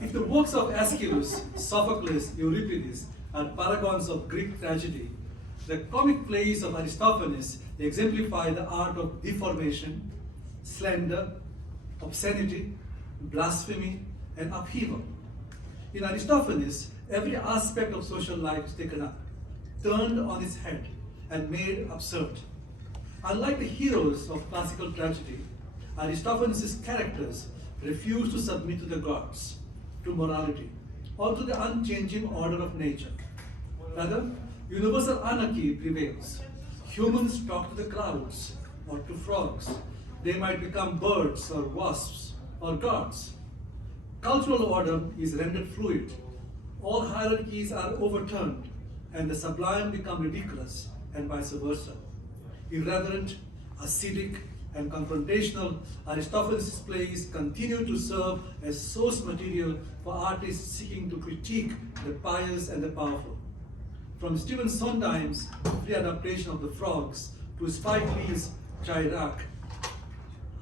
If the works of Aeschylus, Sophocles, Euripides are paragons of Greek tragedy, the comic plays of Aristophanes exemplify the art of deformation, slander, obscenity, blasphemy, and upheaval. In Aristophanes, every aspect of social life is taken up, turned on its head, and made absurd. Unlike the heroes of classical tragedy, Aristophanes' characters refuse to submit to the gods, to morality, or to the unchanging order of nature. Rather, universal anarchy prevails. Humans talk to the clouds or to frogs. They might become birds or wasps or gods. Cultural order is rendered fluid. All hierarchies are overturned, and the sublime become ridiculous, and vice versa. Irreverent, acidic, and confrontational, Aristophanes' plays continue to serve as source material for artists seeking to critique the pious and the powerful. From Stephen Sondheim's free adaptation of The Frogs to Spike Lee's Chirac,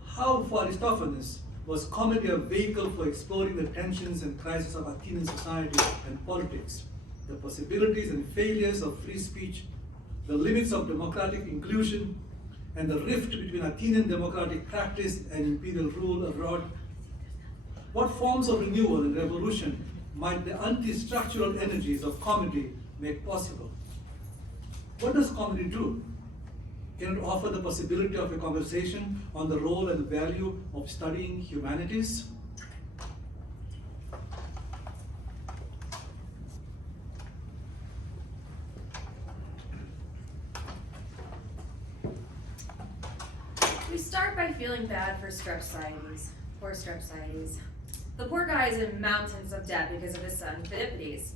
how for Aristophanes was comedy a vehicle for exploring the tensions and crises of Athenian society and politics, the possibilities and failures of free speech, the limits of democratic inclusion, and the rift between Athenian democratic practice and imperial rule abroad? What forms of renewal and revolution might the anti-structural energies of comedy make possible? What does comedy do? Can it offer the possibility of a conversation on the role and value of studying humanities? We start by feeling bad for Strepsiades. Poor Strepsiades. The poor guy is in mountains of debt because of his son, Phidippides.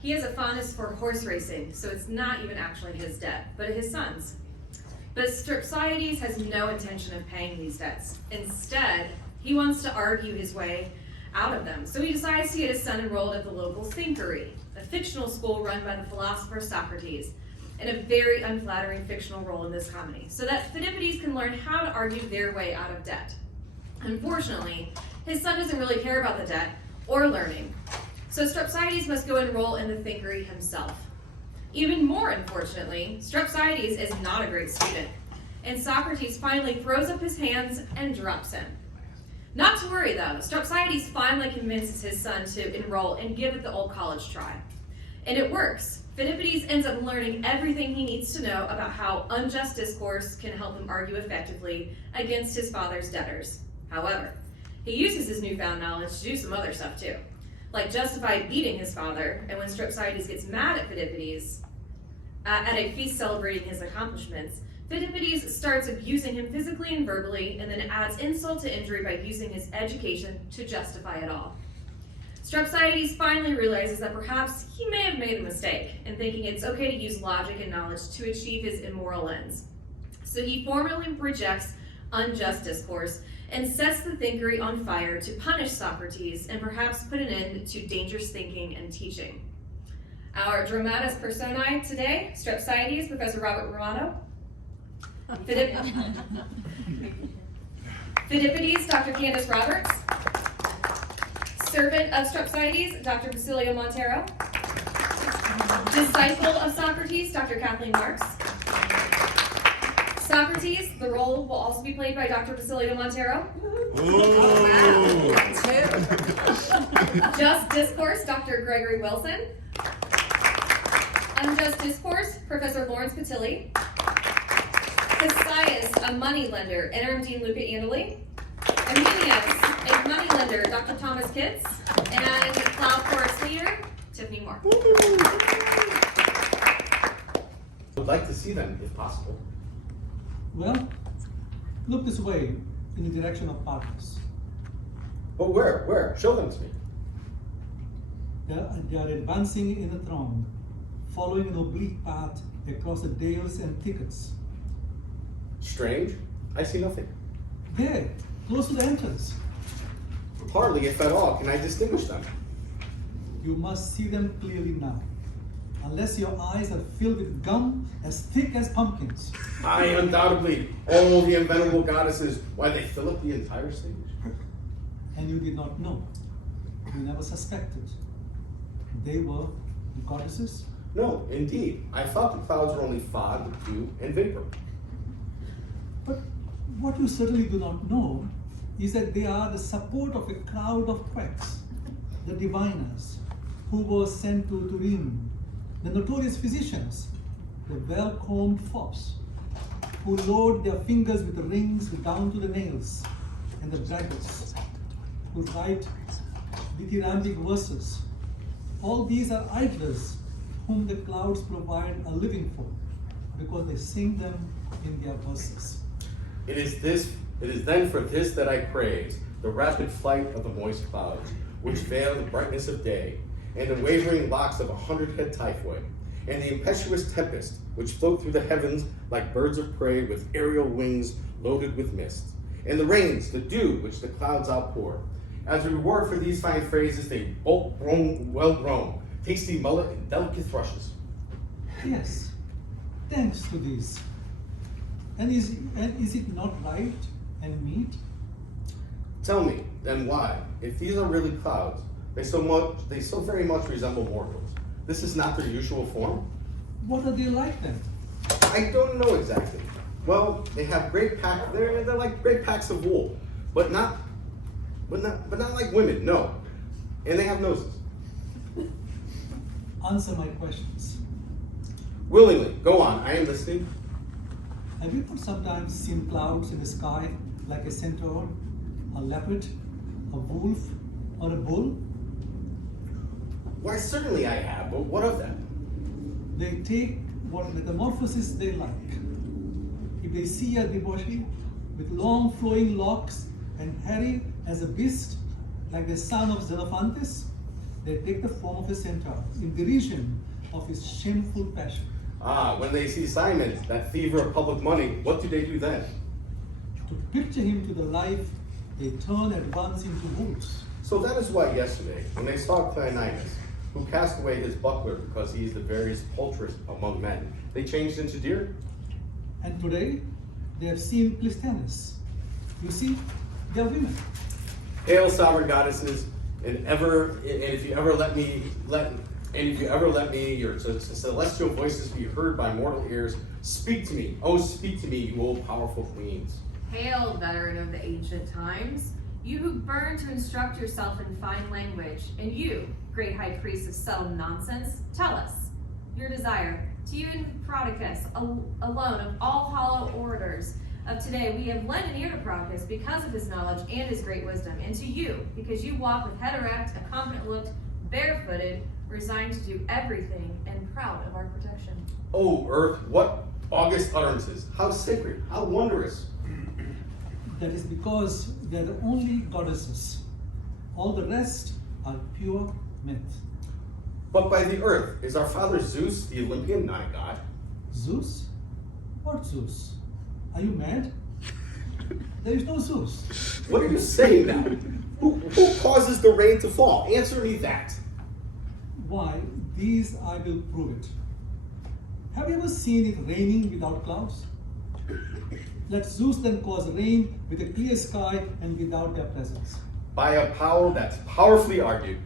He has a fondness for horse racing, so it's not even actually his debt, but his son's. But Strepsiades has no intention of paying these debts. Instead, he wants to argue his way out of them. So he decides to get his son enrolled at the local Thinkery, a fictional school run by the philosopher Socrates, and a very unflattering fictional role in this comedy, so that Phidippides can learn how to argue their way out of debt. Unfortunately, his son doesn't really care about the debt or learning, so Strepsiades must go enroll in the Thinkery himself. Even more unfortunately, Strepsiades is not a great student, and Socrates finally throws up his hands and drops him. Not to worry though, Strepsiades finally convinces his son to enroll and give it the old college try. And it works. Phidippides ends up learning everything he needs to know about how unjust discourse can help him argue effectively against his father's debtors. However, he uses his newfound knowledge to do some other stuff too, like justify beating his father, and when Strepsiades gets mad at Phidippides at a feast celebrating his accomplishments, Phidippides starts abusing him physically and verbally, and then adds insult to injury by using his education to justify it all. Strepsiades finally realizes that perhaps he may have made a mistake in thinking it's okay to use logic and knowledge to achieve his immoral ends. So he formally rejects unjust discourse and sets the Thinkery on fire to punish Socrates and perhaps put an end to dangerous thinking and teaching. Our dramatis personae today, Strepsiades, Professor Robert Romano. Phidippides, Dr. Candace Roberts. Servant of Strepsiades, Dr. Basilio Monteiro. Disciple of Socrates, Dr. Kathleen Marks. Socrates, the role will also be played by Dr. Basilio Monteiro. Just Discourse, Dr. Gregory Wilson. Unjust Discourse, Professor Lawrence Patilli. Cassius, a moneylender, Interim Dean Luca Andoli. Emilius, a moneylender, Dr. Thomas Kitts. And Cloud Chorus leader, Tiffany Moore. I'd like to see them, if possible. Well, look this way, in the direction of partners. But where? Where? Show them to me. They are advancing in a throng, following an oblique path across the dales and thickets. Strange. I see nothing. There, close to the entrance. Hardly, if at all, can I distinguish them. You must see them clearly now, unless your eyes are filled with gum as thick as pumpkins. I undoubtedly, all the inventable goddesses, why they fill up the entire stage. And you did not know. you never suspected. They were the goddesses? No, indeed. I thought the clouds were only fog, dew, and vapor. But what you certainly do not know is that they are the support of a crowd of quacks, the diviners, who were sent to Turin, the notorious physicians, the well-combed fops, who load their fingers with rings down to the nails, and the braggarts, who write dithyrambic verses. All these are idlers whom the clouds provide a living for, because they sing them in their verses. It is then for this that I praise the rapid flight of the moist clouds, which veil the brightness of day, and the wavering locks of 100-head typhoid, and the impetuous tempest, which float through the heavens like birds of prey with aerial wings loaded with mist, and the rains, the dew, which the clouds outpour. As a reward for these fine phrases, they bolt well-grown, tasty mullet, and delicate thrushes. Yes, thanks to these. And is it not right and meet? Tell me, then why, if these are really clouds, they so very much resemble mortals? This is not their usual form? What are they like then? I don't know exactly. Well, they have they're like great packs of wool, but not like women, no. And they have noses. Answer my questions. Willingly, go on, I am listening. Have you not sometimes seen clouds in the sky like a centaur, a leopard, a wolf, or a bull? Why, certainly I have, but what of them? They take what metamorphosis they like. If they see a debauchee with long flowing locks and hairy as a beast, like the son of Xenophantes, they take the form of a centaur in derision of his shameful passion. Ah, when they see Simon, that thiever of public money, what do they do then? To picture him to the life, they turn at once into wolves. So that is why yesterday, when they saw Cleinias, who cast away his buckler because he is the veriest poultress among men, they changed into deer? And today, they have seen Plistanus. You see, they are women. Hail, sovereign goddesses, and if you ever let me, your celestial voices be heard by mortal ears, speak to me, oh, speak to me, you old powerful queens. Hail, veteran of the ancient times, you who burn to instruct yourself in fine language, and you, great high priest of subtle nonsense, tell us your desire. To you and Prodicus alone of all hollow orators of today, we have lent an ear to Prodicus because of his knowledge and his great wisdom, and to you, because you walk with head erect, a confident look, barefooted, resigned to do everything, and proud of our protection. Oh, earth, what august utterances, how sacred, how wondrous. That is because they are the only goddesses. All the rest are pure myth. But by the earth, is our father Zeus, the Olympian, not a god? Zeus? What Zeus? Are you mad? There is no Zeus. What are you saying now? Who causes the rain to fall? Answer me that. Why, these I will prove it. Have you ever seen it raining without clouds? Let Zeus then cause rain with a clear sky and without their presence. By a power that's powerfully argued.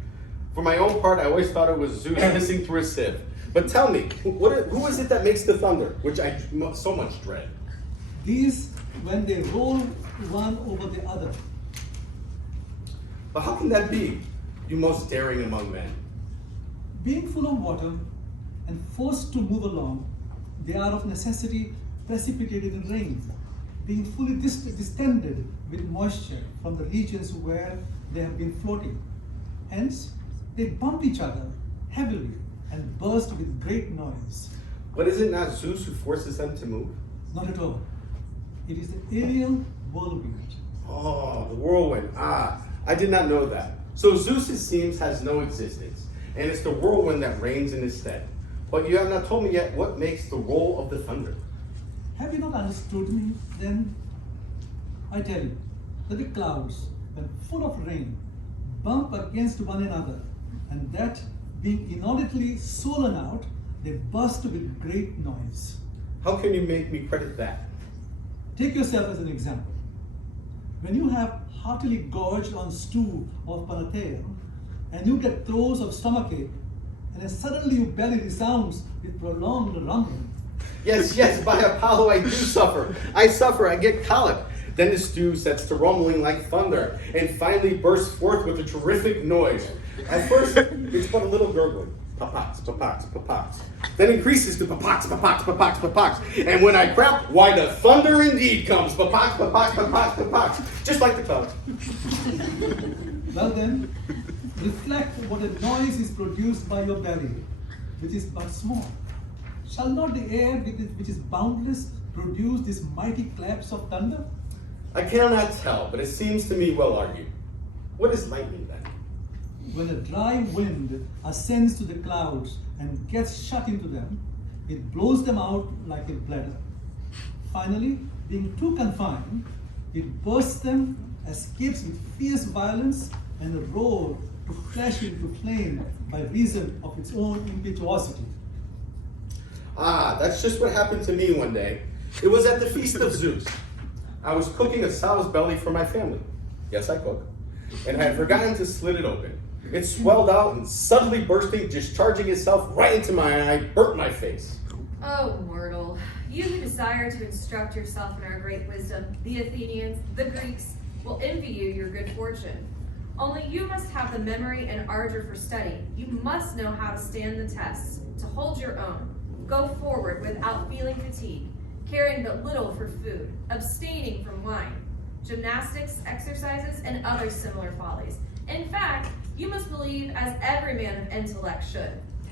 For my own part, I always thought it was Zeus hissing through a sieve. But tell me, who is it that makes the thunder, which I so much dread? These, when they roll one over the other. But how can that be, you most daring among men? Being full of water and forced to move along, they are of necessity precipitated in rain, being fully distended with moisture from the regions where they have been floating. Hence, they bump each other heavily and burst with great noise. But is it not Zeus who forces them to move? Not at all. It is the aerial whirlwind. Oh, the whirlwind. Ah, I did not know that. So Zeus, it seems, has no existence, and it's the whirlwind that reigns in his stead. But you have not told me yet what makes the roll of the thunder. Have you not understood me then? I tell you that the clouds, when full of rain, bump against one another, and that, being inordinately swollen out, they burst with great noise. How can you make me credit that? Take yourself as an example. When you have heartily gorged on stew or panettone, and you get throes of stomachache, and then suddenly your belly resounds with prolonged rumbling. Yes, by Apollo, I do suffer. I get colic. Then the stew sets to rumbling like thunder, and finally bursts forth with a terrific noise. At first, it's but a little gurgling. Papox, papox, papox. Then increases to papox, papox, papox, papox. And when I crap, why the thunder indeed comes. Papox, papox, papox, papox. Just like the clouds. Well then, reflect what a noise is produced by your belly, which is but small. Shall not the air which is boundless produce these mighty claps of thunder? I cannot tell, but it seems to me well argued. What is lightning then? When a dry wind ascends to the clouds and gets shut into them, it blows them out like a bladder. Finally, being too confined, it bursts them, escapes with fierce violence, and a roar to flash into flame by reason of its own impetuosity. Ah, that's just what happened to me one day. It was at the feast of Zeus. I was cooking a sow's belly for my family. Yes, I cook. And I had forgotten to slit it open. It swelled out and suddenly bursting, discharging itself right into my eye, burnt my face. Oh, mortal, you who desire to instruct yourself in our great wisdom, the Athenians, the Greeks, will envy you your good fortune. Only you must have the memory and ardor for study. You must know how to stand the tests, to hold your own, go forward without feeling fatigue, caring but little for food, abstaining from wine, gymnastics, exercises, and other similar follies. In fact, you must believe, as every man of intellect should,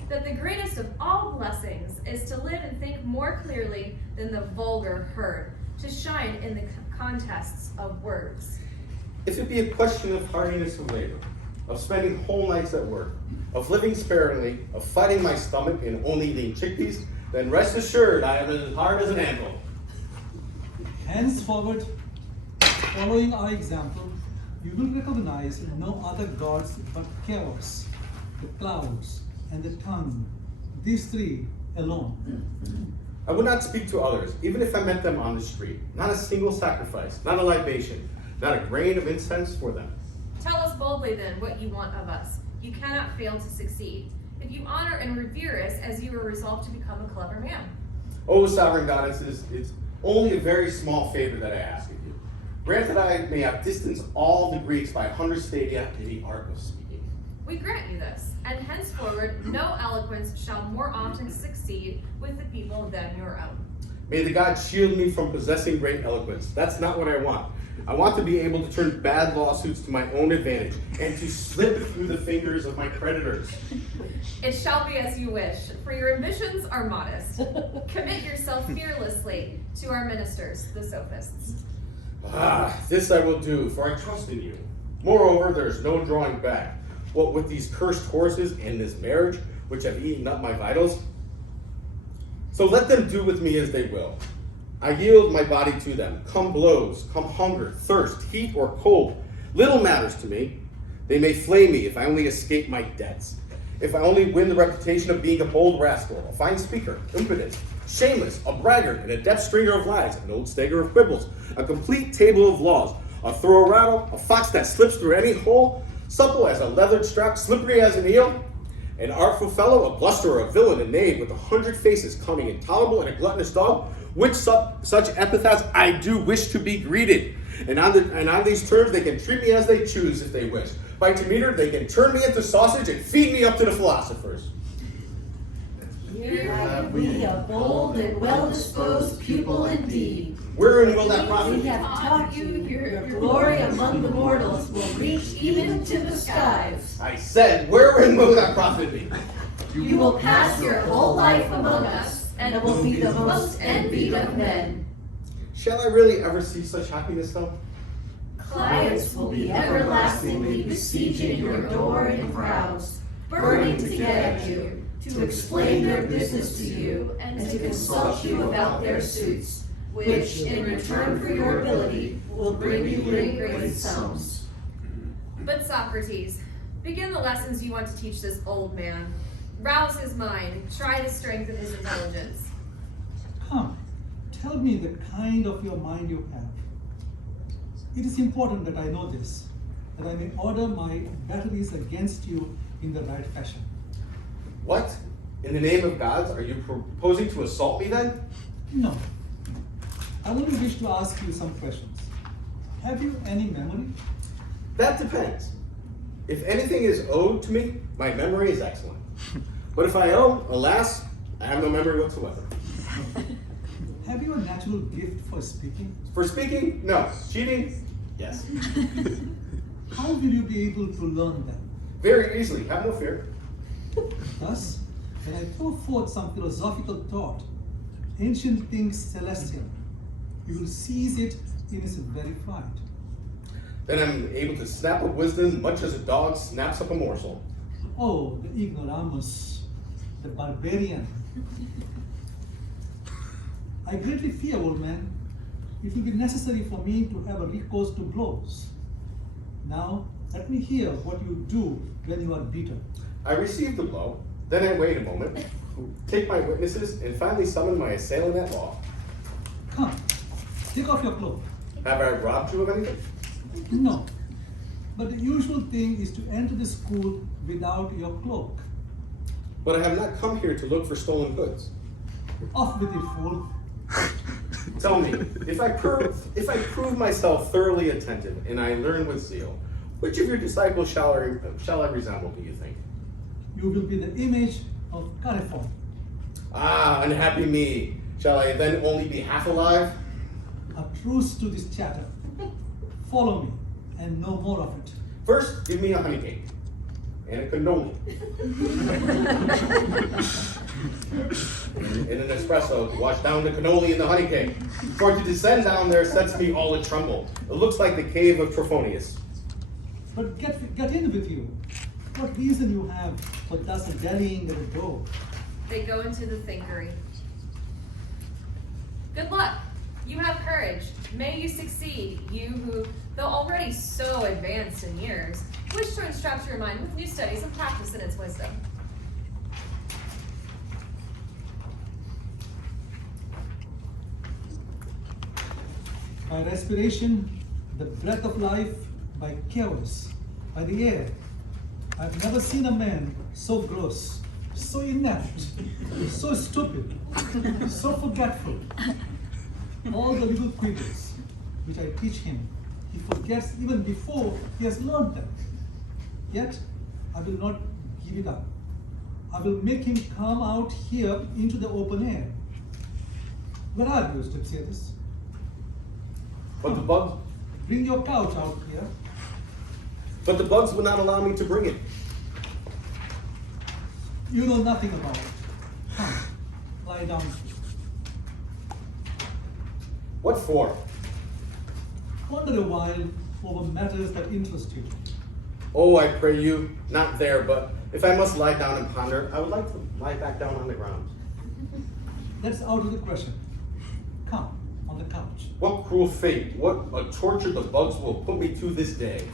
that the greatest of all blessings is to live and think more clearly than the vulgar herd, to shine in the contests of words. If it be a question of hardiness of labor, of spending whole nights at work, of living sparingly, of fighting my stomach and only eating chickpeas, then rest assured I am as hard as an anvil. Henceforward, following our example, you will recognize no other gods but chaos, the clouds, and the tongue, these three alone. I would not speak to others, even if I met them on the street. Not a single sacrifice, not a libation, not a grain of incense for them. Tell us boldly then what you want of us. You cannot fail to succeed. If you honor and revere us as you are resolved to become a clever man. O sovereign goddesses, it's only a very small favor that I ask of you. Grant that I may outdistance all the Greeks by 100 stadia in the art of speaking. We grant you this, and henceforward no eloquence shall more often succeed with the people than your own. May the gods shield me from possessing great eloquence. That's not what I want. I want to be able to turn bad lawsuits to my own advantage and to slip through the fingers of my creditors. It shall be as you wish, for your ambitions are modest. Commit yourself fearlessly to our ministers, the sophists. Ah, this I will do, for I trust in you. Moreover, there is no drawing back. What with these cursed horses and this marriage, which have eaten up my vitals? So let them do with me as they will. I yield my body to them. Come blows, come hunger, thirst, heat, or cold. Little matters to me. They may flay me if I only escape my debts. If I only win the reputation of being a bold rascal, a fine speaker, impudent, shameless, a braggart, an adept stringer of lies, an old stager of quibbles, a complete table of laws, a thorough rattle, a fox that slips through any hole, supple as a leathered strap, slippery as an eel, an artful fellow, a blusterer, a villain, a knave, with 100 faces, cunning, intolerable, and a gluttonous dog, with such epithets I do wish to be greeted. And on these terms they can treat me as they choose if they wish. By Demeter, they can turn me into sausage and feed me up to the philosophers. Here have we a bold and well-disposed pupil indeed. Wherein will that profit We be? have taught you your glory among the mortals will reach even to the skies. I said, wherein will that profit be? You will pass your whole life among us, and will be the most envied of men. Shall I really ever see such happiness, though? Clients will be everlastingly besieging your door in crowds, burning to get at you, to explain their business to you, and to consult you about their suits, which, in return for your ability, will bring you great sums. But Socrates, begin the lessons you want to teach this old man. Rouse his mind, try to strengthen his intelligence. Come, tell me the kind of your mind you have. It is important that I know this. that I may order my batteries against you in the right fashion. What? In the name of gods, are you proposing to assault me then? No. I only wish to ask you some questions. Have you any memory? That depends. If anything is owed to me, my memory is excellent. But if I owe, alas, I have no memory whatsoever. Have you a natural gift for speaking? For speaking, no. Cheating, yes. How will you be able to learn them? Very easily, have no fear. Thus, when I throw forth some philosophical thought, ancient things celestial, you will seize it in its very flight. Then I'm able to snap up wisdom much as a dog snaps up a morsel. Oh, the ignoramus, the barbarian. I greatly fear, old man, it will be necessary for me to have a recourse to blows. Now, let me hear what you do when you are beaten. I receive the blow, then I wait a moment, take my witnesses, and finally summon my assailant at law. Come, take off your cloak. Have I robbed you of anything? No, but the usual thing is to enter the school without your cloak. But I have not come here to look for stolen goods. Off with it, fool. Tell me, if I prove myself thoroughly attentive and I learn with zeal, which of your disciples shall I resemble, do you think? You will be the image of California. Ah, unhappy me. Shall I then only be half alive? A truce to this chatter. Follow me, and no more of it. First, give me a honey cake and a cannoli. In an espresso, wash down the cannoli and the honey cake. For to descend down there sets me all a tremble. It looks like the cave of Trophonius. But get in with you. What reason you have for thus dallying at the door? They go into the thinkery. Good luck. You have courage. May you succeed, you who, though already so advanced in years, wish to instruct your mind with new studies and practice in its wisdom. By respiration, the breath of life, by chaos, by the air. I've never seen a man so gross, so inept, so stupid, so forgetful. All the little quibbles which I teach him, he forgets even before he has learned them. Yet, I will not give it up. I will make him come out here into the open air. Where are you, Strepsiades? But the bugs, Bring your couch out here. would not allow me to bring it. You know nothing about it. Come, lie down. What for? Ponder a while over matters that interest you. Oh, I pray you, not there, but if I must lie down and ponder, I would like to lie back down on the ground. That's out of the question. Come, on the couch. What cruel fate, what a torture the bugs will put me to this day.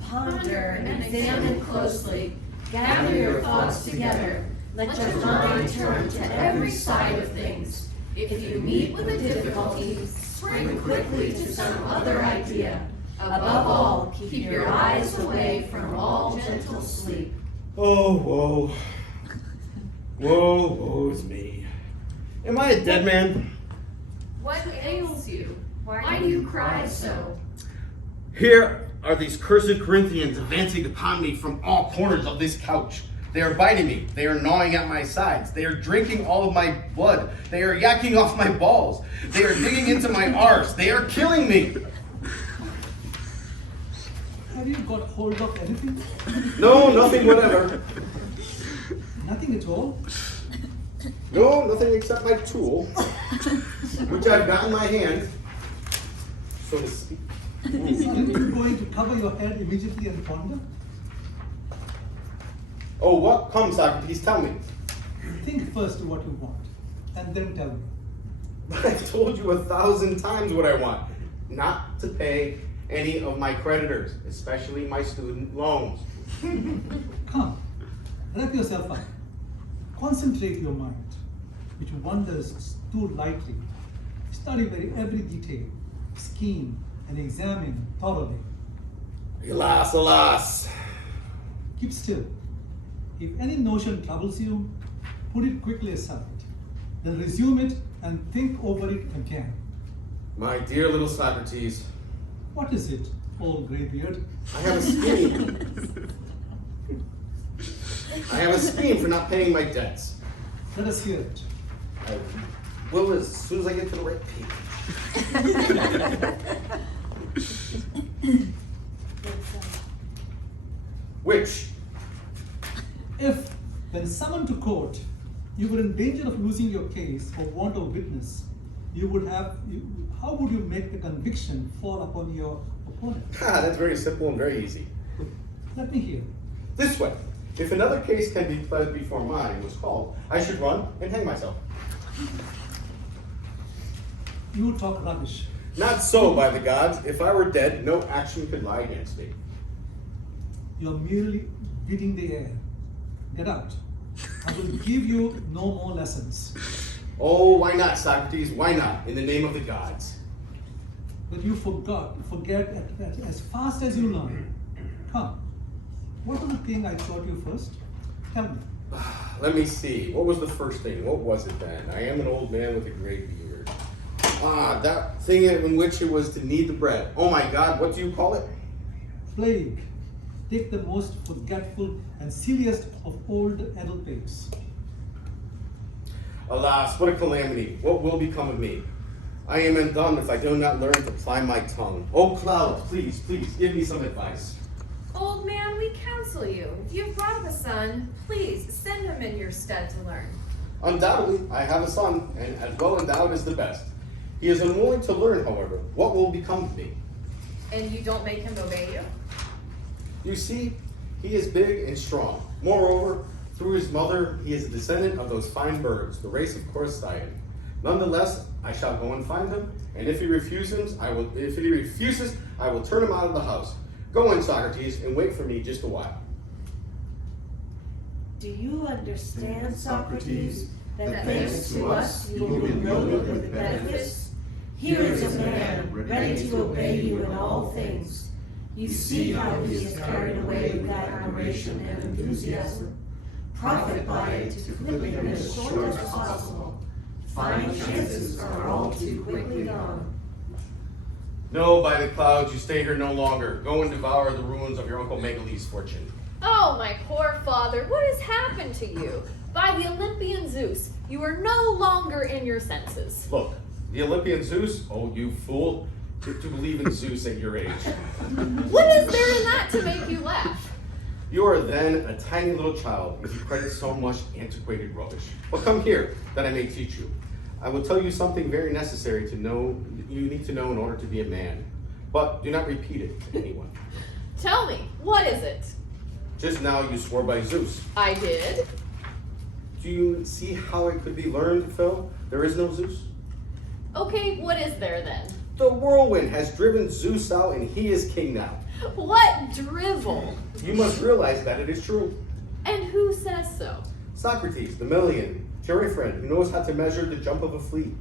Ponder and examine closely. Gather your thoughts together. Let your mind turn to every side of things. If you meet with a difficulty, spring quickly to some other idea. Above all, keep your eyes away from all gentle sleep. Oh, woe. Woe is me. Am I a dead man? What ails you? Why do you cry so? Here are these cursed Corinthians advancing upon me from all corners of this couch. They are biting me. They are gnawing at my sides. They are drinking all of my blood. They are yakking off my balls. They are digging into my arse. They are killing me. Have you got hold of anything? No, nothing whatever. Nothing at all? No, nothing except my tool, which I've got in my hand, so to speak. Aren't you going to cover your head immediately and ponder? Oh, what? Come, Socrates, tell me. Think first what you want, and then tell me. But I've told you 1,000 times what I want. Not to pay any of my creditors, especially my student loans. Come, wrap yourself up. Concentrate your mind, which wanders too lightly. Study every detail, scheme, and examine thoroughly. Alas, alas. Keep still. If any notion troubles you, put it quickly aside. Then resume it and think over it again. My dear little Socrates, What is it, old graybeard? I have a scheme. I have a scheme for not paying my debts. Let us hear it. I will as soon as I get to the right page. Which? If, when summoned to court, you were in danger of losing your case for want of witness, how would you make the conviction fall upon your opponent? That's very simple and very easy. Let me hear. This way. If another case can be pled before mine was called, I should run and hang myself. You talk rubbish. Not so, by the gods. If I were dead, no action could lie against me. You're merely beating the air. Get out. I will give you no more lessons. Oh, why not, Socrates? Why not? In the name of the gods. But you forget as fast as you learn. Come. What was the thing I taught you first? Tell me. Let me see. What was the first thing? What was it then? I am an old man with a gray beard. That thing in which it was to knead the bread. Oh my God, what do you call it? Plague. Take the most forgetful and silliest of old adult babes. Alas, what a calamity. What will become of me? I am undone if I do not learn to ply my tongue. Oh, Cloud, please, give me some advice. Old man, we counsel you. If you've brought up a son, please send him in your stead to learn. Undoubtedly, I have a son, and as well endowed as the best. He is unwilling to learn, however. What will become of me? And you don't make him obey you? You see, he is big and strong. Moreover, through his mother, he is a descendant of those fine birds, the race of Corcyrae. Nonetheless, I shall go and find him, and if he refuses, I will turn him out of the house. Go in, Socrates, and wait for me just a while. Do you understand, Socrates, that thanks to us you will be loaded with benefits? Here is a man ready to obey you in all things. You see how he is carried away with admiration and enthusiasm. Profit by it to clip him as short as possible. Fine chances are all too quickly gone. No, by the clouds, you stay here no longer. Go and devour the ruins of your Uncle Megale's fortune. Oh, my poor father, what has happened to you? By the Olympian Zeus, you are no longer in your senses. Look, the Olympian Zeus? Oh, you fool. To believe in Zeus at your age. What is there in that to make you laugh? You are then a tiny little child if you credit so much antiquated rubbish. Well, come here, that I may teach you. I will tell you something very necessary to know, you need to know in order to be a man. But do not repeat it to anyone. Tell me, what is it? Just now you swore by Zeus. I did. Do you see how it could be learned, Phil? There is no Zeus. Okay, what is there then? The whirlwind has driven Zeus out and he is king now. What drivel? You must realize that it is true. And who says so? Socrates, the Melian, cherry friend, who knows how to measure the jump of a fleet.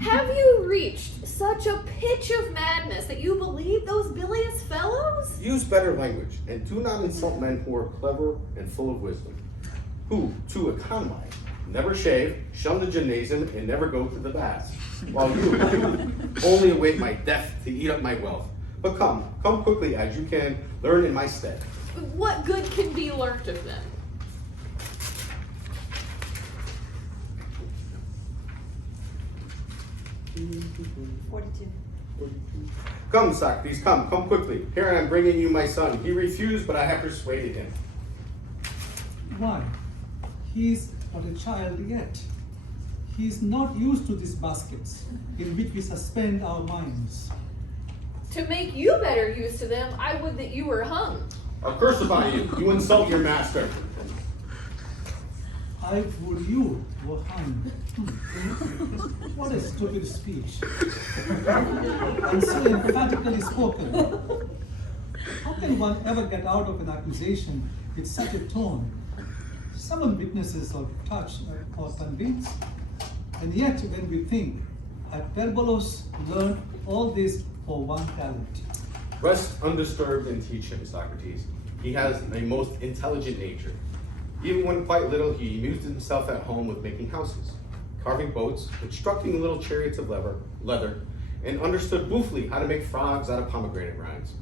Have you reached such a pitch of madness that you believe those bilious fellows? Use better language and do not insult men who are clever and full of wisdom, who, to economize, never shave, shun the gymnasium, and never go to the baths, while you only await my death to eat up my wealth. But come quickly as you can learn in my stead. What good can be learnt of them? Come, Socrates, come quickly. Here I am bringing you my son. He refused, but I have persuaded him. Why? He's but a child yet. He's not used to these baskets in which we suspend our minds. To make you better use to them, I would that you were hung. A curse upon you. You insult your master. I would you were hung. What a stupid speech. And so emphatically spoken. How can one ever get out of an accusation with such a tone? Summon witnesses or touch or convince. And yet when we think, Hyperbolos learned all this for one talent. Rest undisturbed and teach him, Socrates. He has a most intelligent nature. Even when quite little, he amused himself at home with making houses, carving boats, constructing little chariots of leather, and understood boofely how to make frogs out of pomegranate rinds.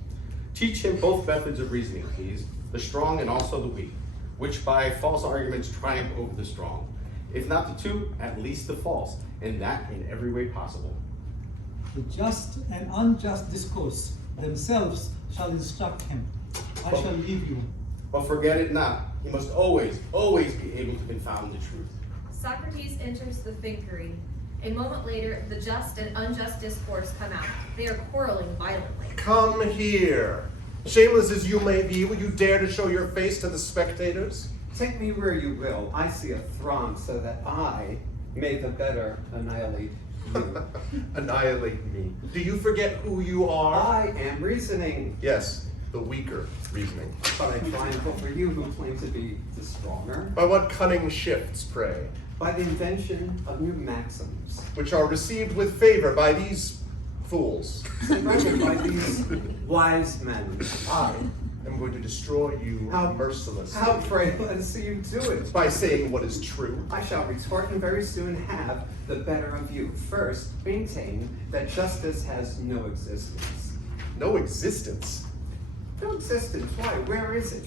Teach him both methods of reasoning, please, the strong and also the weak, which by false arguments triumph over the strong. If not the two, at least the false, and that in every way possible. The just and unjust discourse themselves shall instruct him. I shall leave you. But forget it not. He must always, always be able to confound the truth. Socrates enters the thinkery. A moment later, the just and unjust discourse come out. They are quarreling violently. Come here. Shameless as you may be, will you dare to show your face to the spectators? Take me where you will. I see a throng so that I may the better annihilate you. Annihilate me. Do you forget who you are? I am reasoning, Yes, the weaker reasoning. but I triumph over you who claim to be the stronger By what cunning shifts, pray, by the invention of new maxims, which are received with favor by these fools? invented by these wise men. I am going to destroy you How- mercilessly. How pray let us see you do it. By saying what is true. I shall retort and very soon have the better of you. First, maintain that justice has no existence. No existence. No existence? Why? Where is it?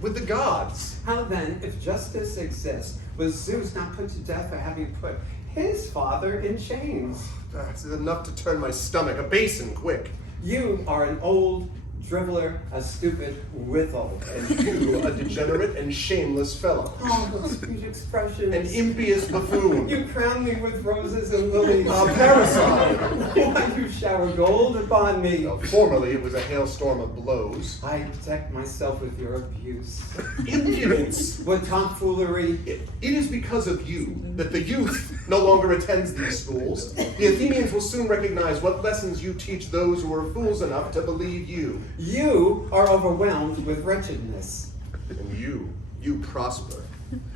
With the gods. How then, if justice exists, was Zeus not put to death for having put his father in chains? That's enough to turn my stomach. A basin, quick. You are an old driveler, a stupid withal. And you, a degenerate and shameless fellow. Oh, those sweet expressions. An impious buffoon. You crown me with roses and lilies. A parasite. Why you shower gold upon me? Well, formerly it was a hailstorm of blows. I protect myself with your abuse. Impudence. What tomfoolery. It is because of you that the youth no longer attends these schools. The Athenians will soon recognize what lessons you teach those who are fools enough to believe you. You are overwhelmed with wretchedness. And you prosper.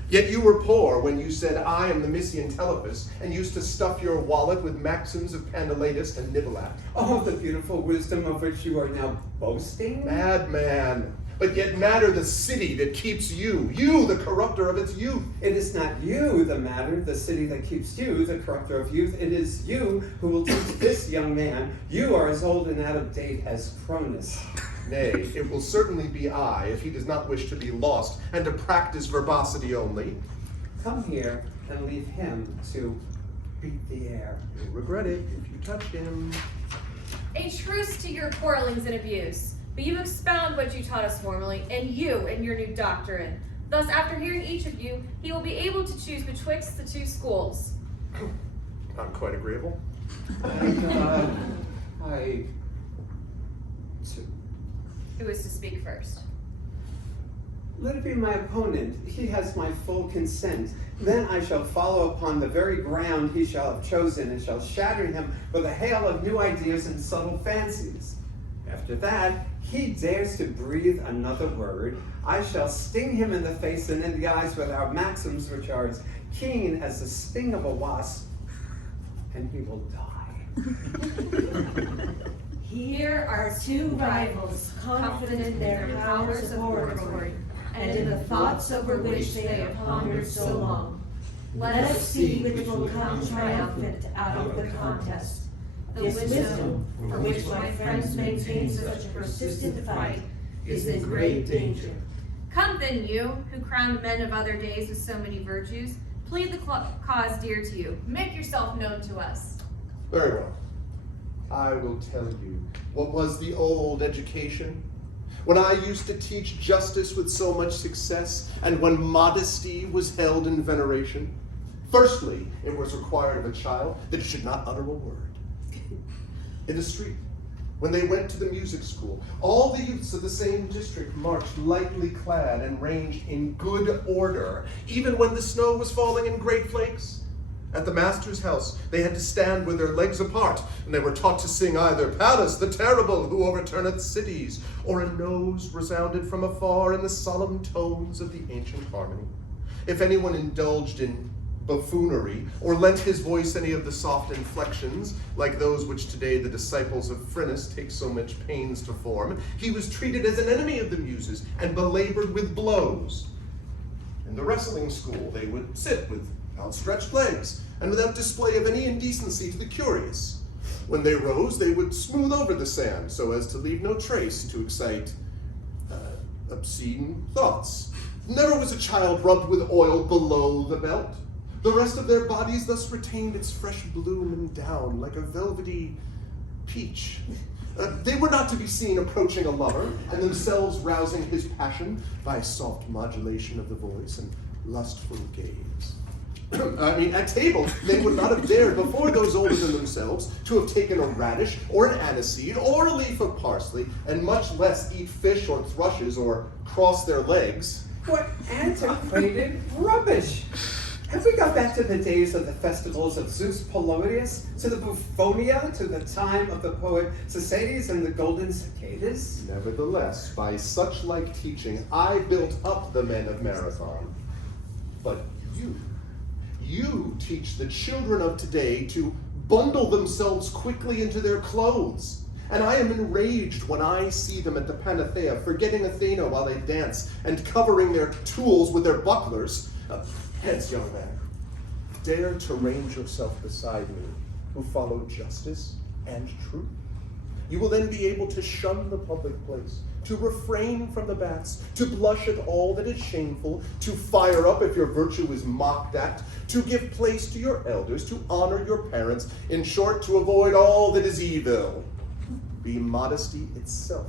Yet you were poor when you said, I am the Mysian Telephus, and used to stuff your wallet with maxims of Pandalatus and Nivolat. Oh, the beautiful wisdom of which you are now boasting? Madman. But yet matter the city that keeps you, the corrupter of its youth. It is not you the matter, the city that keeps you, the corrupter of youth. It is you who will teach this young man. You are as old and out of date as Cronus. Nay, it will certainly be I, if he does not wish to be lost, and to practice verbosity only. Come here and leave him to beat the air. You'll regret it if you touch him. A truce to your quarrelings and abuse. But you expound what you taught us formerly, and you and your new doctrine. Thus, after hearing each of you, he will be able to choose betwixt the two schools. Not quite agreeable. Who is to speak first? Let it be my opponent. He has my full consent. Then I shall follow upon the very ground he shall have chosen, and shall shatter him with a hail of new ideas and subtle fancies. After that, he dares to breathe another word. I shall sting him in the face and in the eyes with our maxims, which are as keen as the sting of a wasp, and he will die. Here are two rivals, confident in their powers of oratory, and in the thoughts over which they have pondered so long. Let us see which will come triumphant out of the contest. The wisdom, for which my friends maintain such a persistent fight, is in great danger. Come then, you, who crowned men of other days with so many virtues, plead the cause dear to you. Make yourself known to us. Very well. I will tell you what was the old education. When I used to teach justice with so much success, and when modesty was held in veneration. Firstly, it was required of a child that it should not utter a word. In the street, when they went to the music school, all the youths of the same district marched lightly clad and ranged in good order, even when the snow was falling in great flakes. At the master's house, they had to stand with their legs apart, and they were taught to sing either Pallas the Terrible, who overturneth cities, or a nose resounded from afar in the solemn tones of the ancient harmony. If anyone indulged in buffoonery, or lent his voice any of the soft inflections, like those which today the disciples of Phrynis take so much pains to form, he was treated as an enemy of the Muses and belabored with blows. In the wrestling school, they would sit with outstretched legs and without display of any indecency to the curious. When they rose, they would smooth over the sand so as to leave no trace to excite obscene thoughts. Never was a child rubbed with oil below the belt. The rest of their bodies thus retained its fresh bloom and down like a velvety peach. They were not to be seen approaching a lover and themselves rousing his passion by soft modulation of the voice and lustful gaze. At table, they would not have dared before those older than themselves to have taken a radish or an aniseed or a leaf of parsley, and much less eat fish or thrushes or cross their legs. What antiquated rubbish! Have we got back to the days of the festivals of Zeus Polonius, to the Buffonia, to the time of the poet Cicedes and the golden cicadas? Nevertheless, by such like teaching, I built up the men of Marathon. But you teach the children of today to bundle themselves quickly into their clothes. And I am enraged when I see them at the Panacea, forgetting Athena while they dance, and covering their tools with their bucklers. Hence, young man, dare to range yourself beside me, who follow justice and truth. You will then be able to shun the public place, to refrain from the baths, to blush at all that is shameful, to fire up if your virtue is mocked at, to give place to your elders, to honor your parents, in short, to avoid all that is evil. Be modesty itself,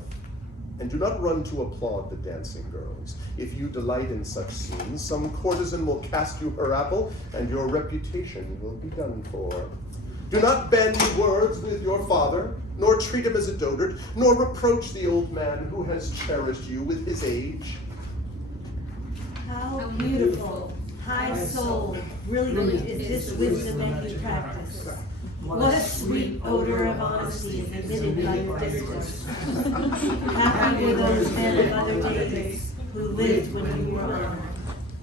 and do not run to applaud the dancing girls. If you delight in such scenes, some courtesan will cast you her apple, and your reputation will be done for. Do not bend words with your father, nor treat him as a dotard, nor reproach the old man who has cherished you with his age. How beautiful, high-souled, brilliant is this wisdom that you practice. What a sweet odor of honesty is emitted by your discourse. Happy were those men of other days who lived when you were young.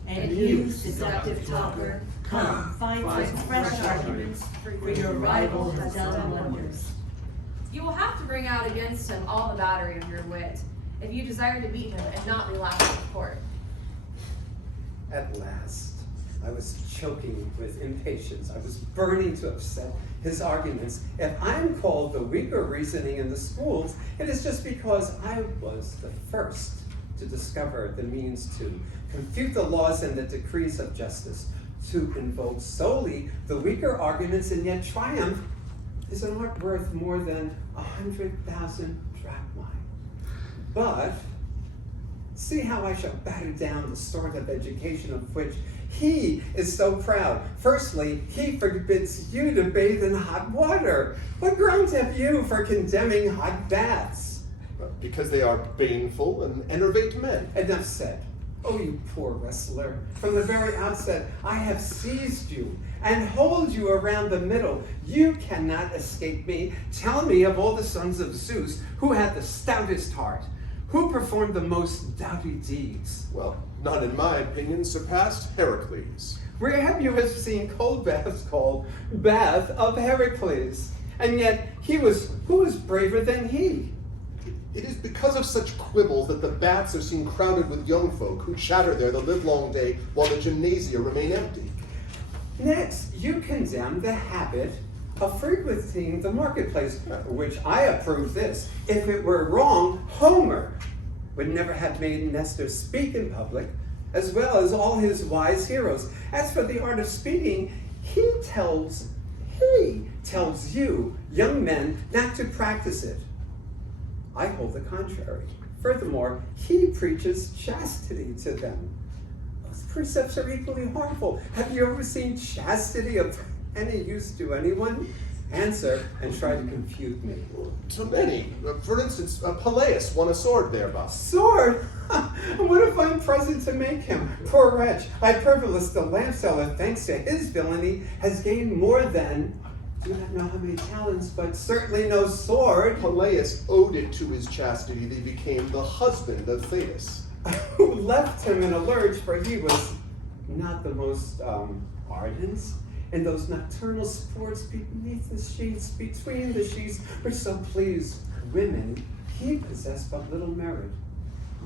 And you, seductive talker, come, find some fresh arguments for your rival has done wonders. You will have to bring out against him all the battery of your wit, if you desire to beat him and not be laughed at the court. At last, I was choking with impatience. I was burning to upset his arguments. If I'm called the weaker reasoning in the schools, it is just because I was the first to discover the means to confute the laws and the decrees of justice, to invoke solely the weaker arguments and yet triumph is an art worth more than 100,000 drachmae. But see how I shall batter down the sword of education of which he is so proud. Firstly, he forbids you to bathe in hot water. What grounds have you for condemning hot baths? Because they are baneful and enervate men. Enough said. Oh, you poor wrestler. From the very outset, I have seized you and hold you around the middle. You cannot escape me. Tell me of all the sons of Zeus, who had the stoutest heart, who performed the most doughty deeds. Well, none in my opinion surpassed Heracles. Where have you seen cold baths called Bath of Heracles? And yet, who was braver than he? It is because of such quibbles that the baths are seen crowded with young folk who chatter there the livelong day while the gymnasia remain empty. Next, you condemn the habit of frequenting the marketplace, which I approve this. If it were wrong, Homer would never have made Nestor speak in public, as well as all his wise heroes. As for the art of speaking, he tells you, young men, not to practice it. I hold the contrary. Furthermore, he preaches chastity to them. Those precepts are equally harmful. Have you ever seen chastity of any use to anyone? Answer and try to confute me. To many. For instance, Peleus won a sword thereby. Sword? What if I'm present to make him? Poor wretch, Hyperbolus the lamp seller, thanks to his villainy, has gained more than, do not know how many talents, but certainly no sword. Peleus owed it to his chastity that he became the husband of Thetis. Who left him in a lurch, for he was not the most ardent in those nocturnal sports beneath the sheets, between the sheets, which so please women, he possessed but little merit.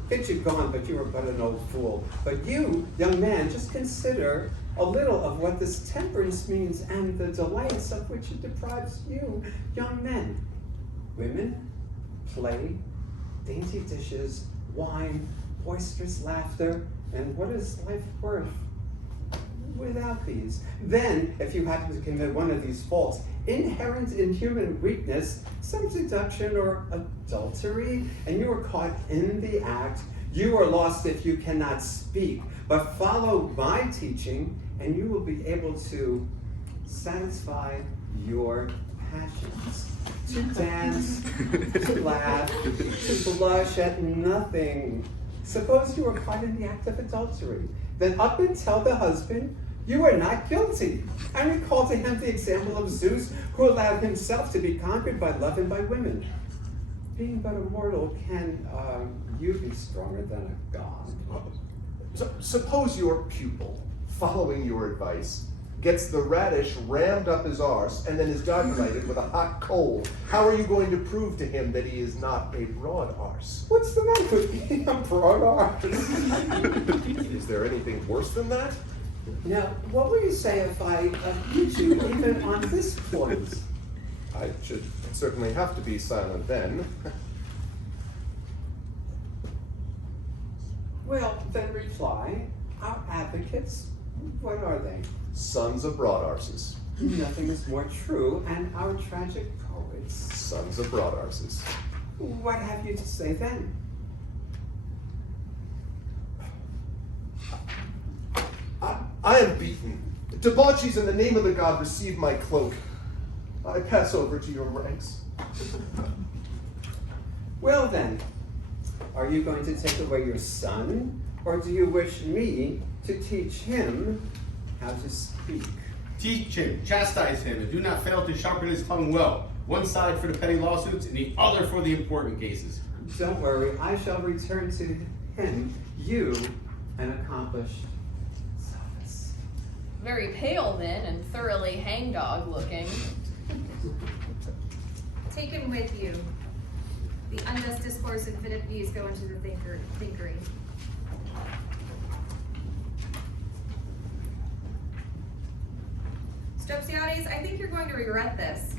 Fit you gone, but you are but an old fool. But you, young man, just consider a little of what this temperance means and the delights of which it deprives you, young men. Women, play, dainty dishes, wine, boisterous laughter, and what is life worth without these? Then, if you happen to commit one of these faults, inherent in human weakness, some seduction or adultery, and you are caught in the act, you are lost if you cannot speak. But follow my teaching, and you will be able to satisfy your passions. To dance, to laugh, to blush at nothing. Suppose you are caught in the act of adultery. Then up and tell the husband you are not guilty. And recall to him the example of Zeus, who allowed himself to be conquered by love and by women. Being but a mortal, can you be stronger than a god? Suppose your pupil, following your advice, gets the radish rammed up his arse and then is dogfighted with a hot coal. How are you going to prove to him that he is not a broad arse? What's the matter with being a broad arse? Is there anything worse than that? Now, what will you say if I abuse you even on this point? I should certainly have to be silent then. Well, then reply. Our advocates, what are they? Sons of broad arses. Nothing is more true, and our tragic poets. Sons of broad arses. What have you to say then? I am beaten. Debauchees in the name of the god receive my cloak. I pass over to your ranks. Well then, are you going to take away your son, or do you wish me to teach him how to speak? Teach him, chastise him, and do not fail to sharpen his tongue well. One side for the petty lawsuits and the other for the important cases. Don't worry, I shall return to him, you, an accomplished sophist. Very pale then, and thoroughly hangdog looking. Take him with you. The unjust discourse and fit views go into the thinkery. Strepsiades, I think you're going to regret this.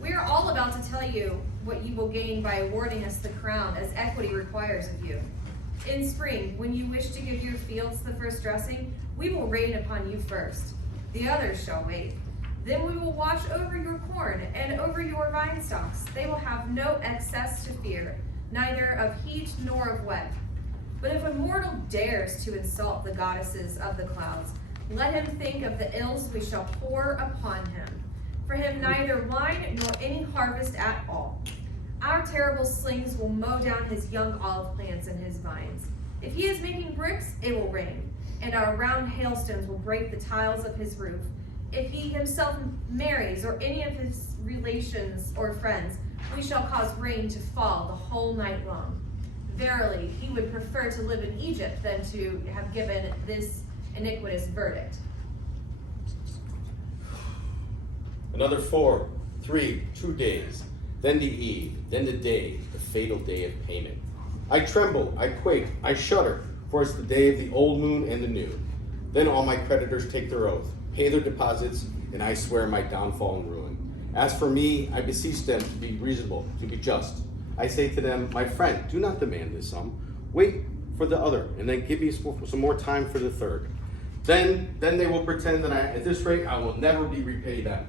We are all about to tell you what you will gain by awarding us the crown as equity requires of you. In spring, when you wish to give your fields the first dressing, we will rain upon you first. The others shall wait. Then we will watch over your corn and over your vine stalks. They will have no excess to fear, neither of heat nor of wet. But if a mortal dares to insult the goddesses of the clouds, let him think of the ills we shall pour upon him. For him neither wine nor any harvest at all. Our terrible slings will mow down his young olive plants and his vines. If he is making bricks, it will rain, and our round hailstones will break the tiles of his roof. If he himself marries, or any of his relations or friends, we shall cause rain to fall the whole night long. Verily, he would prefer to live in Egypt than to have given this iniquitous verdict. Another 4, 3, 2 days, then the eve, then the day, the fatal day of payment. I tremble, I quake, I shudder, for it's the day of the old moon and the new. Then all my creditors take their oath, pay their deposits, and I swear my downfall and ruin. As for me, I beseech them to be reasonable, to be just. I say to them, my friend, do not demand this sum. Wait for the other, and then give me some more time for the third. Then they will pretend that at this rate I will never be repaid them.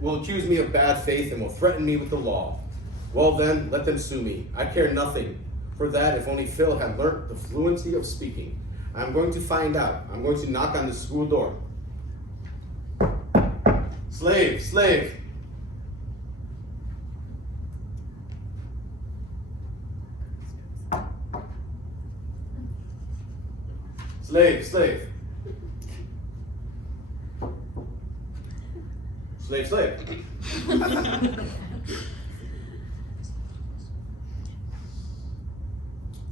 Will accuse me of bad faith and will threaten me with the law. Well then, let them sue me. I care nothing for that if only Phil had learnt the fluency of speaking. I'm going to find out. I'm going to knock on the school door. Slave, slave. Slave, slave. Slave, slave.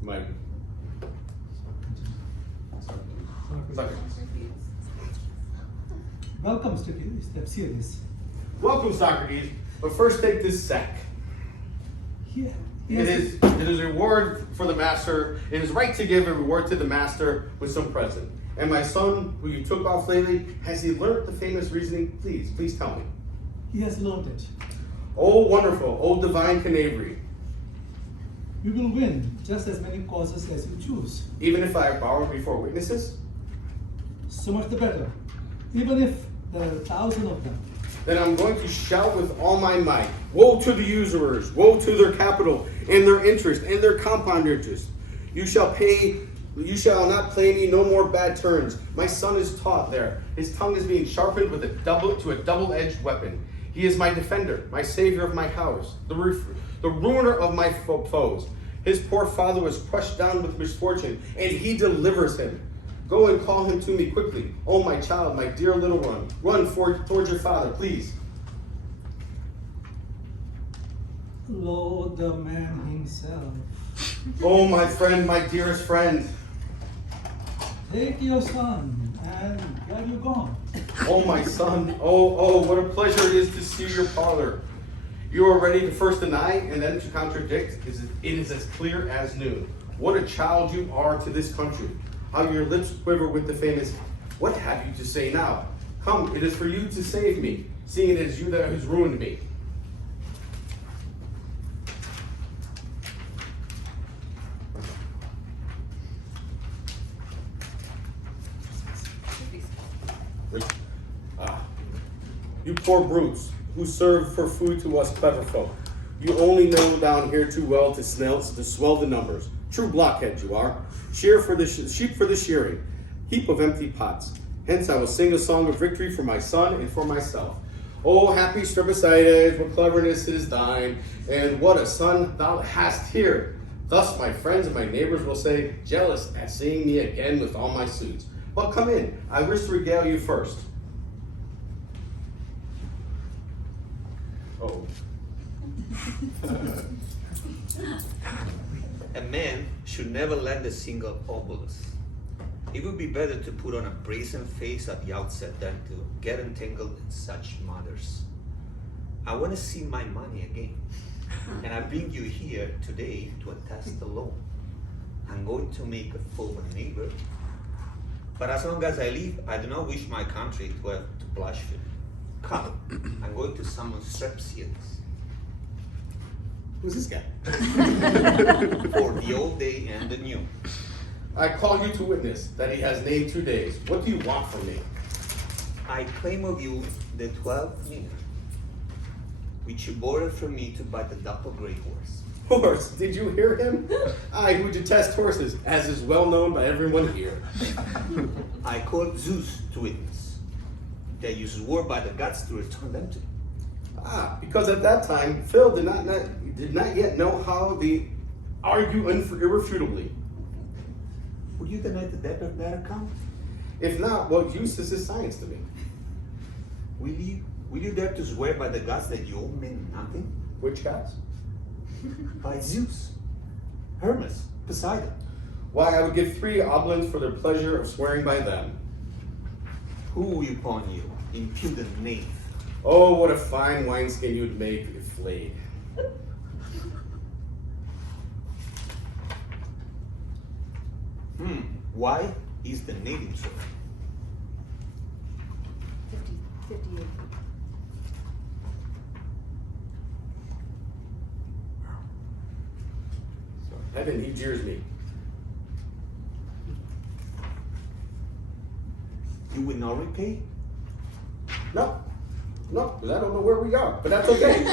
My Socrates. Welcome, Stepsiades. Welcome, Socrates. But first, take this sack. Yeah. It is a reward for the master. It is right to give a reward to the master with some present. And my son, who you took off lately, has he learnt the famous reasoning? Please tell me. He has learned it. Oh, wonderful. Oh, divine canary. We will win just as many causes as you choose. Even if I borrow before witnesses? So much the better. Even if there are 1,000 of them. Then I'm going to shout with all my might. Woe to the usurers, woe to their capital, and their interest, and their compound interest. You shall not play me no more bad turns. My son is taught there. His tongue is being sharpened with a double-edged weapon. He is my defender, my savior of my house, the ruiner of my foes. His poor father was crushed down with misfortune, and he delivers him. Go and call him to me quickly. Oh, my child, my dear little one. Run towards your father, please. Lo, the man himself. Oh, my friend, my dearest friend. Take your son, and where are you gone? Oh, my son. Oh, what a pleasure it is to see your father. You are ready to first deny and then to contradict. It is as clear as noon. What a child you are to this country. How your lips quiver with the famous, what have you to say now? Come, it is for you to save me, seeing it is you that has ruined me. You poor brutes, who serve for food to us clever folk. You only know down here too well to swell the numbers. True blockheads you are. Sheep for the shearing, heap of empty pots. Hence I will sing a song of victory for my son and for myself. Oh, happy Strepsiades, what cleverness it is thine, and what a son thou hast here. Thus my friends and my neighbors will say, jealous at seeing me again with all my suits. Well, come in. I wish to regale you first. Oh. A man should never lend a single obolus. It would be better to put on a brazen face at the outset than to get entangled in such matters. I want to see my money again, and I bring you here today to attest the law. I'm going to make a fool of a neighbor, but as long as I live, I do not wish my country to have to blush for it. Come, I'm going to summon Strepsiades. Who's this guy? For the old day and the new. I call you to witness that he has named 2 days. What do you want from me? I claim of you the 12th mina, which you borrowed from me to buy the dapple gray horse. Horse, did you hear him? I who detest horses, as is well known by everyone here. I called Zeus to witness that you swore by the gods to return them to me. Because at that time, Phil did not yet know how to argue irrefutably. Would you deny the debt of that account? If not, what use is this science to me? Will you dare to swear by the gods that you owe me nothing? Which gods? By Zeus, Hermes, Poseidon. Why, I would give 3 oblins for the pleasure of swearing by them. Who upon you, impudent knave? Oh, what a fine wineskin you would make if flayed. Why is the native so? 58. So, heaven, he jeers me. You will not repay? No, because I don't know where we are, but that's okay.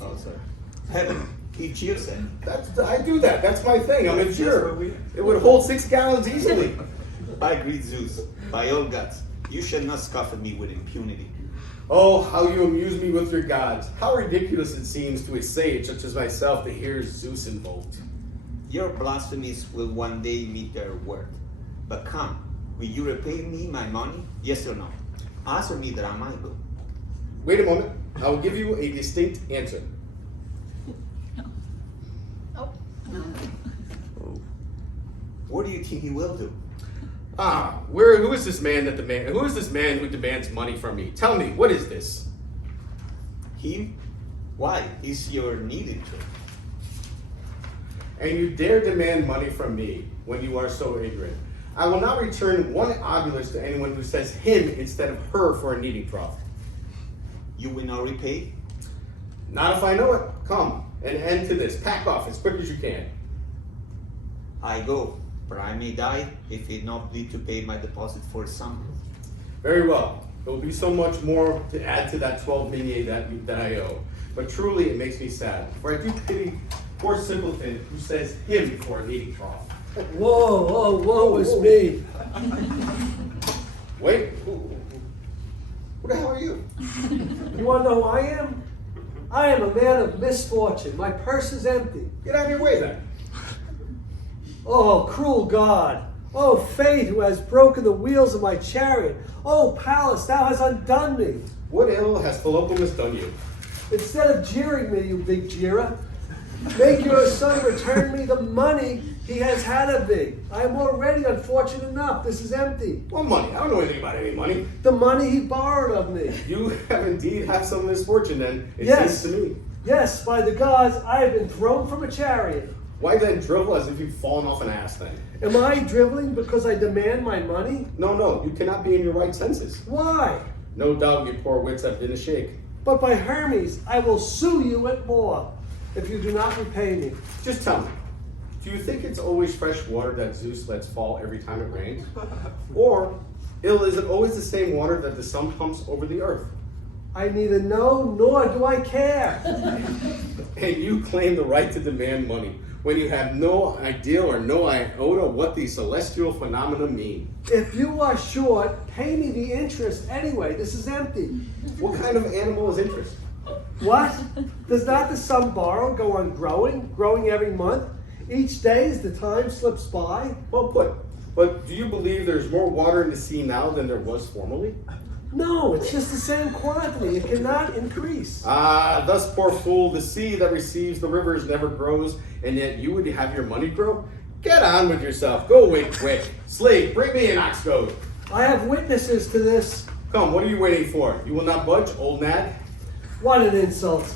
Oh, sorry. Heaven, he jeers at me. I do that. That's my thing. I'm a jeer. It would hold 6 gallons easily. By great Zeus, by all gods, you shall not scoff at me with impunity. Oh, how you amuse me with your gods. How ridiculous it seems to a sage such as myself to hear Zeus invoked. Your blasphemies will one day meet their worth. But come, will you repay me my money? Yes or no? Answer me that I might go. Wait a moment. I will give you a distinct answer. Oh, What do you think he will do? Who is this man who is this man who demands money from me? Tell me, what is this? He? Why? He's your needed to. And you dare demand money from me when you are so ignorant. I will not return one obulus to anyone who says him instead of her for a kneading trough. You will not repay? Not if I know it. Come, an end to this. Pack off as quick as you can. I go, but I may die if it not be to pay my deposit for some. Very well. There will be so much more to add to that 12 minyae that I owe. But truly it makes me sad, for I do pity poor simpleton who says him for a kneading trough. Whoa, oh, woe is me. Wait, who the hell are you? You want to know who I am? I am a man of misfortune. My purse is empty. Get out of your way then. Oh, cruel God. Oh, fate, who has broken the wheels of my chariot. Oh, Pallas, thou hast undone me. What ill has Philopoemus done you? Instead of jeering me, you big jeerer, make your son return me the money he has had of me. I am already unfortunate enough. This is empty. What money? I don't know anything about any money. The money he borrowed of me. You have indeed had some misfortune then, it Yes. seems to me. Yes, by the gods, I have been thrown from a chariot. Why then drivel as if you've fallen off an ass then? Am I driveling because I demand my money? No, you cannot be in your right senses. Why? No doubt your poor wits have been a shake. But by Hermes, I will sue you at law if you do not repay me. Just tell me, do you think it's always fresh water that Zeus lets fall every time it rains? Or is it always the same water that the sun pumps over the earth? I neither know nor do I care. And you claim the right to demand money when you have no idea or no iota what these celestial phenomena mean. If you are short, pay me the interest anyway. This is empty. What kind of animal is interest? What? Does not the sun borrow go on growing every month? Each day as the time slips by? Well put. But do you believe there's more water in the sea now than there was formerly? No, it's just the same quantity. It cannot increase. Thus, poor fool, the sea that receives the rivers never grows, and yet you would have your money grow? Get on with yourself. Go away quick. Slave, bring me an ox goad. I have witnesses to this. Come, what are you waiting for? You will not budge, old nag? What an insult.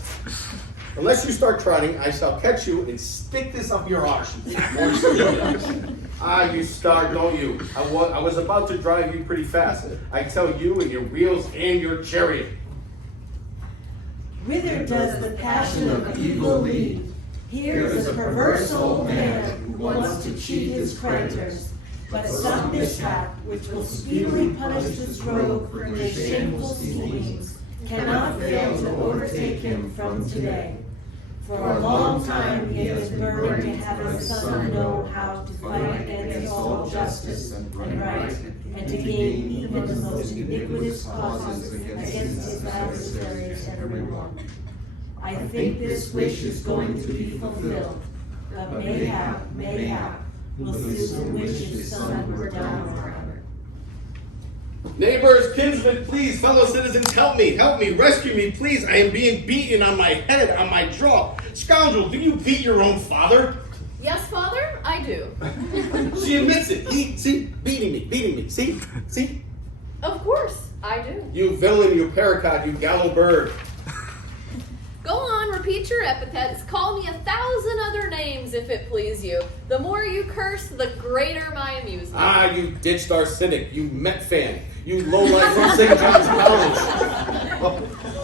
Unless you start trotting, I shall catch you and stick this up your arse. You start, don't you? I was about to drive you pretty fast. I tell you and your wheels and your chariot. Whither does the passion of evil lead? Here is a perverse old man who wants to cheat his creditors. But some mishap, which will speedily punish this rogue for his shameful schemes, cannot fail to overtake him from today. For a long time he has been burning to have his son know how to fight against all justice and right, and to gain even the most iniquitous causes against his adversaries everyone. I think this wish is going to be fulfilled, but mayhap, will Susan wish his son were down forever. Neighbors, kinsmen, please, fellow citizens, help me, rescue me, please. I am being beaten on my head, on my jaw. Scoundrel, do you beat your own father? yes, Father, I do. She admits it. See, beating me, see? Of course, I do. You villain, you paracot, you gallow bird. Go on, repeat your epithets. Call me 1,000 other names if it please you. The more you curse, the greater my amusement. You ditched our cynic, you Met fan, you lowlife from St. John's College.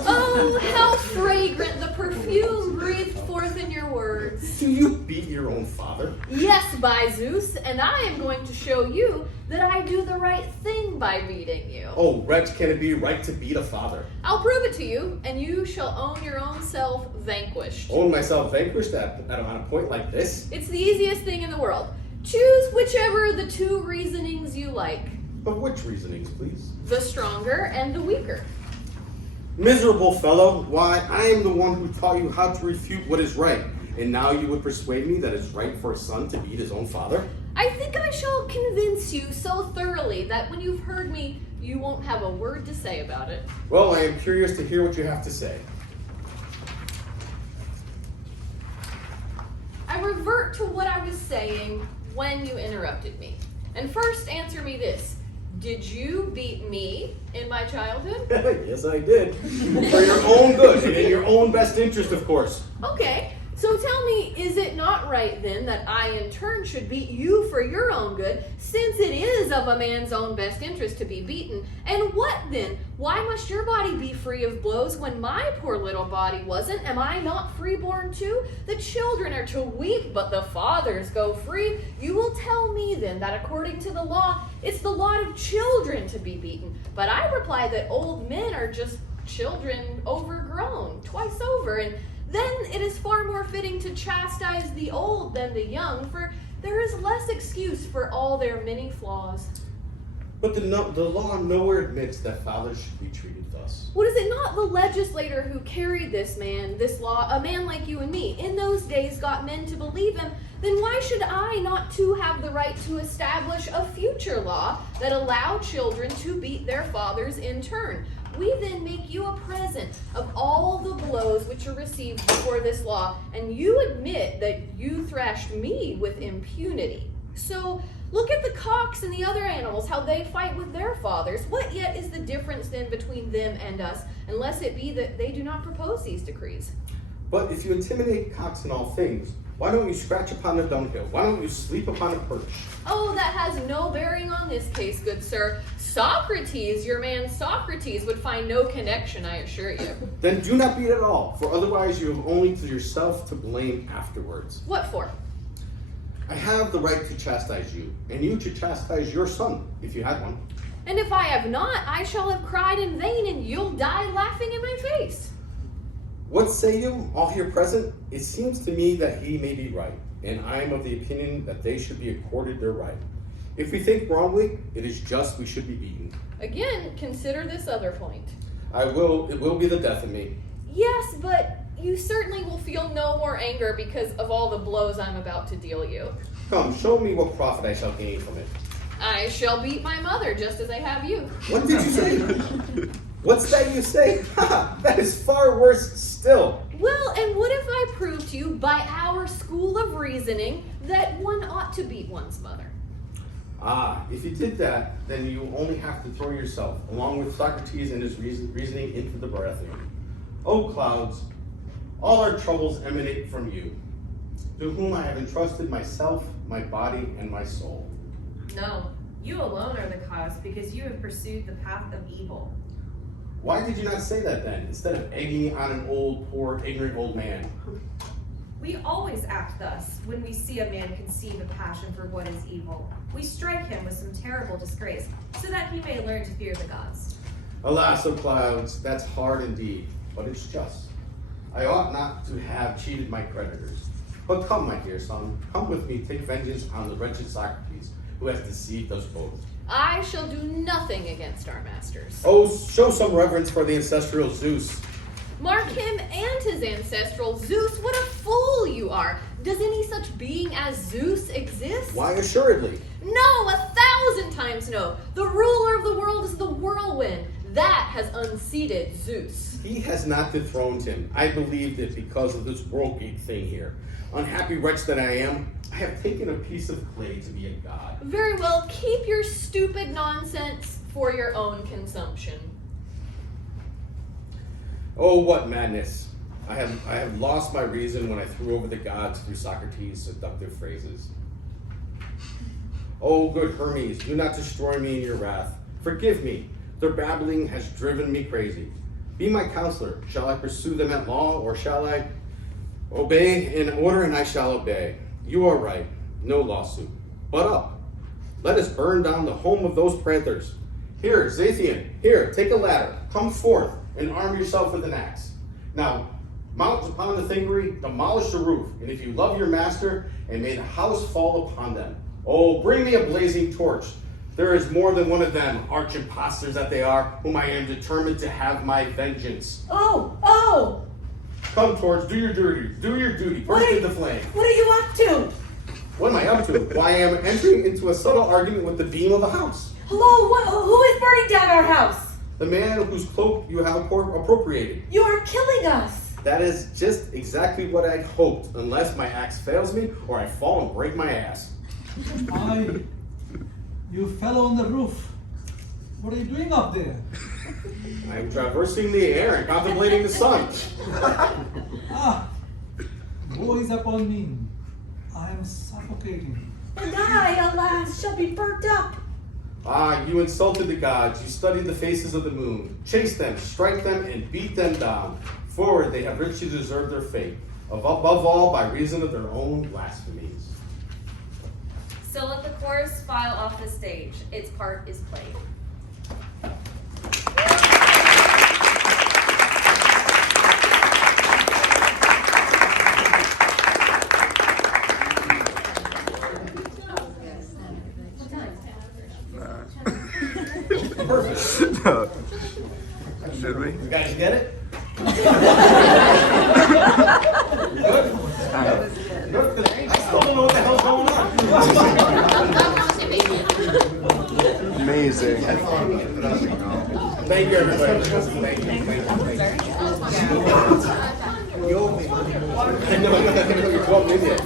Oh, how fragrant the perfume breathed forth in your words. Do you beat your own father? Yes, by Zeus, and I am going to show you that I do the right thing by beating you. Oh, wretch, can it be right to beat a father? I'll prove it to you, and you shall own your own self vanquished. Own myself vanquished on a point like this? It's the easiest thing in the world. Choose whichever of the two reasonings you like. But which reasonings, please? The stronger and the weaker. Miserable fellow, why, I am the one who taught you how to refute what is right, and now you would persuade me that it's right for a son to beat his own father? I think I shall convince you so thoroughly that when you've heard me You won't have a word to say about it. Well, I am curious to hear what you have to say. I revert to what I was saying when you interrupted me. And first answer me this. Did you beat me in my childhood? Yes, I did. For your own good and in your own best interest, of course. Okay, so tell me, is it not right then that I in turn should beat you for your own good, since it is of a man's own best interest to be beaten? And what then? Why must your body be free of blows when my poor little body wasn't? Am I not freeborn too? The children are to weep, but the fathers go free. You will tell me then that according to the law, it's the lot of children to be beaten. But I reply that old men are just children overgrown, twice over, and then it is far more fitting to chastise the old than the young, for there is less excuse for all their many flaws. But the law nowhere admits that fathers should be treated thus. What is it not the legislator who carried this law, a man like you and me, in those days got men to believe him? Then why should I not too have the right to establish a future law that allowed children to beat their fathers in turn? We then make you a present of all the blows which are received before this law, and you admit that you thrashed me with impunity. So look at the cocks and the other animals, how they fight with their fathers. What yet is the difference then between them and us, unless it be that they do not propose these decrees? But if you intimidate cocks in all things, why don't you scratch upon a dunghill? Why don't you sleep upon a perch? Oh, that has no bearing on this case, good sir. Socrates, your man Socrates, would find no connection, I assure you. Then do not beat at all, for otherwise you have only to yourself to blame afterwards. What for? I have the right to chastise you, and you to chastise your son, if you had one. And if I have not, I shall have cried in vain, and you'll die laughing in my face. What say you, all here present? It seems to me that he may be right, and I am of the opinion that they should be accorded their right. If we think wrongly, it is just we should be beaten. Again, consider this other point. It will be the death of me. Yes, but you certainly will feel no more anger because of all the blows I'm about to deal you. Come, show me what profit I shall gain from it. I shall beat my mother just as I have you. What did you say? What's that you say? Ha! That is far worse still. Well, and what if I prove to you by our school of reasoning that one ought to beat one's mother? Ah, if you did that, then you only have to throw yourself, along with Socrates and his reasoning, into the Baratheon. O clouds, all our troubles emanate from you, to whom I have entrusted myself, my body, and my soul. No, you alone are the cause because you have pursued the path of evil. Why did you not say that then, instead of egging on an old, poor, ignorant old man? We always act thus when we see a man conceive a passion for what is evil. We strike him with some terrible disgrace so that he may learn to fear the gods. Alas, O clouds, that's hard indeed, but it's just. I ought not to have cheated my creditors. But come, my dear son, come with me, take vengeance on the wretched Socrates, who has deceived us both. I shall do nothing against our masters. Oh, show some reverence for the ancestral Zeus. Mark him and his ancestral Zeus. What a fool you are. Does any such being as Zeus exist? Why, assuredly. No, 1,000 times no. The ruler of the world is the whirlwind. That has unseated Zeus. He has not dethroned him. I believed it because of this worldgate thing here. Unhappy wretch that I am, I have taken a piece of clay to be a god. Very well, keep your stupid nonsense for your own consumption. Oh, what madness. I have lost my reason when I threw over the gods through Socrates' seductive phrases. Oh, good Hermes, do not destroy me in your wrath. Forgive me. Their babbling has driven me crazy. Be my counselor. Shall I pursue them at law, or shall I obey in order, and I shall obey? You are right. No lawsuit. But up. Let us burn down the home of those pranthers. Here, Zathian, here, take a ladder. Come forth and arm yourself with an axe. Now, mount upon the thingery, demolish the roof, and if you love your master, and may the house fall upon them. Oh, bring me a blazing torch. There is more than one of them, arch impostors that they are, whom I am determined to have my vengeance. Oh! Come, torch, do your duty, burst into flame. What are you up to? What am I up to? Why, I am entering into a subtle argument with the beam of a house. Hello, who is burning down our house? The man whose cloak you have appropriated. You are killing us. That is just exactly what I'd hoped, unless my axe fails me or I fall and break my ass. You fell on the roof. What are you doing up there? I'm traversing the air and contemplating the sun. Woe is upon me. I am suffocating. And I, alas, shall be burnt up. You insulted the gods. You studied the faces of the moon. Chase them, strike them, and beat them down. For they have richly deserved their fate, above all by reason of their own blasphemies. So let the chorus file off the stage. Its part is played. Perfect. Should we? You guys get it? Good? Good? 'Cause I still don't know what the hell's going on. Amazing. Thank you, everybody. Thank you. Thank you. You owe me money. No, you're 12 million.